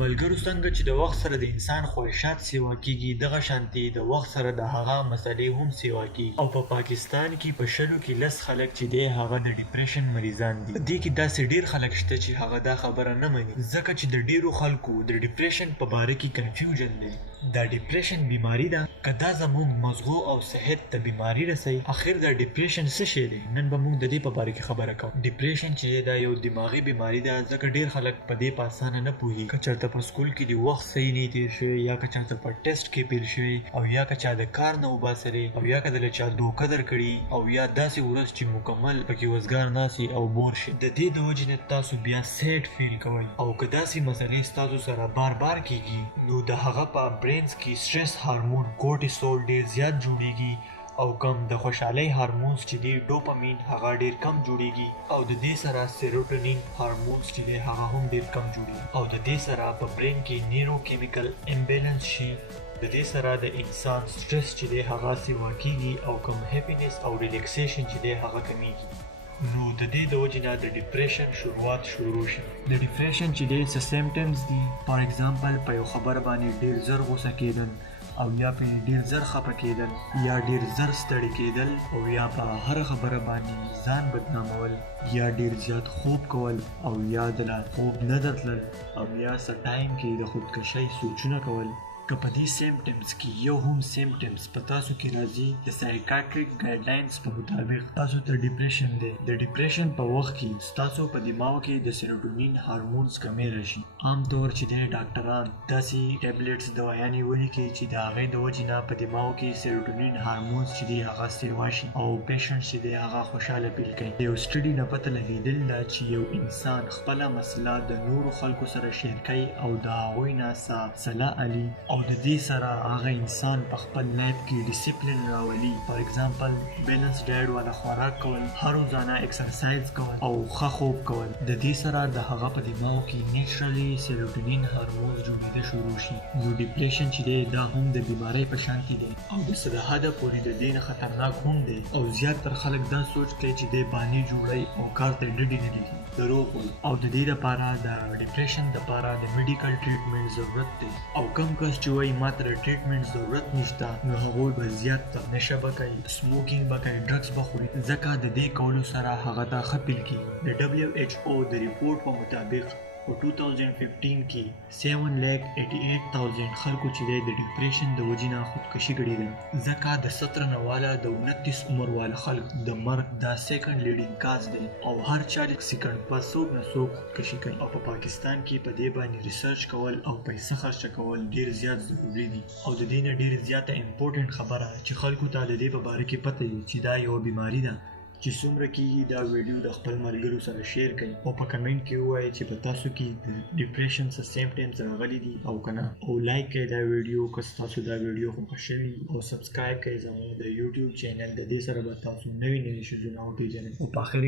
ملګرو څنګه چې د وخت سره د انسان خواهشات سیوا کیږي دغه شانتي د وخت سره د هغه مسلې هم سیوا کیږي او په پاکستان کې په شلو کې لس خلک چې دی هغه د ډیپریشن مریضان دي. دې کې داسې ډیر خلک شته چې هغه دا خبره نه مني ځکه چې د ډیرو خلکو د ډیپریشن په باره کې کنفیوژن دی. دا ډیپریشن بیماری ده که دا زموږ مغزو او صحت ته بیماری رسوي. اخر دا ډیپریشن څه شی دی؟ نن به موږ د دې په باره کې خبره کوو. ډیپریشن چې دا یو دماغي بیماری ده ځکه ډیر خلک په دې په اسانه نه پوهیږي. که چېرته په سکول کې د وخت صحیح نه تیر شوی یا که چېرته په ټیسټ کې فیل شوی او یا که چا د کار نه وباسلی او یا که دله چا دوکه درکړي او یا داسې ورځ چې مکمل پکې وزګار ناسي او بور شي. د دې د وجې نه تاسو بیا سیډ فیل کوئ او که داسې مسلې ستاسو سره بار بار کیږي نو د هغه په برینز کې سټرس هارمون کورټیسول ډیر زیات جوړیږي او کم د خوشحالۍ هارمونز چې دی ډوپامین هغه ډیر کم جوړیږي او د دې سره سیروټونین هارمونز چې دی هغه هم ډیر کم جوړیږي او د دې سره په برین کې نیورو کیمیکل امبیلنس شي. د دې سره د انسان سټرس چې دی هغه سیوا کیږي او کم هیپینس او ریلیکسیشن چې دی هغه کمیږي. نو د دې د وجې نه د ډیپریشن شروعات شروع شي. د ډیپریشن چې دی څه سیمټمز دي فار ایگزامپل په یو خبر باندې ډیر زر غوسه کیدل او یا په ډیر زر خفه کیدل یا ډیر زر ستړي کیدل او یا په هر خبره باندې ځان بدنامول یا ډیر زیات خوب کول او یا د لا خوب نه درتلل او یا څه ټایم کې د خودکشۍ سوچونه کول. که په دې سیمټمز کې یو هم سیمټمز په تاسو کې راځي د سایکاټریک ګایډلاینز په مطابق تاسو ته ډیپریشن دی. د ډیپریشن په وخت کې ستاسو په دماغ کې د سیروټونین هارمونز کمی راشي. عام طور چې د ډاکټران داسې ټیبلیټس دوايانې ولیکي چې د هغې د وجې نه په دماغ کې سیروټونین هارمونز چې دی هغه سیوا شي او پیشنټ چې دی هغه خوشحاله فیل کوي. د یو سټډي نه پته لګېدل ده چې یو انسان خپله مسله د نورو خلکو سره شیر کوي او د هغوی نه صلاح علي او د دې سره هغه انسان په خپل لایف کې ډیسپلین راولي. فار ایگزامپل بیلنس ډایټ والا خوراک کول، هر روزانه ایکسرسایز کول او ښه خوب کول. د دې سره د هغه په دماغ کې نیچرلی سیروټونین هارمونز جوړېدل شروع شي. نو ډیپریشن چې دی دا هم د بیماری په شانتي دی او د څه د حده پورې د دې نه خطرناک هم دی او زیاتره خلک دا سوچ کوي چې دی بانې جوړوي او کار ته ډډې نه لګي. دروغ وایي او د دې لپاره د ډیپریشن لپاره د میډیکل ټریټمنټ ضرورت دی او کم کس چې وایي ما ته د ټریټمنټ ضرورت نشته نو هغوی به زیات نشه به کوي، سموکینګ به کوي، ډرګس به خوري ځکه د دې کولو سره هغه ته ښه فیل کېږي. د WHO د ریپورټ په مطابق په 2015 کې 7,88,000 خلکو چې دی د ډیپریشن د وجې نه خودکشي کړې ده ځکه د 17 نه واله د 29 عمر والا خلک د مرګ دا سیکنډ لیډینګ کاز دی او هر 40 سیکنډ په څوک نه څوک خودکشي کوي. او په پاکستان کې په دې باندې ریسرچ کول او پیسې خرچ کول ډیر زیات ضروري دي او د دې نه ډیر زیاته امپورټنټ خبره چې خلکو ته د دې په باره کې پته وي چې دا یو بیماری ده. چې څومره کېږي دا ویډیو د خپل ملګرو سره شیر کړئ او په کمنټ کې ووایئ چې په تاسو کې د ډیپریشن څه سیمټمز راغلي دي او که نه او لایک کړئ دا ویډیو که ستاسو دا ویډیو خوښه شوي او سبسکرایب کړئ زموږ د یوټیوب چینل. د دې سره به تاسو نوي شیزونه وپېژنئ او په آخر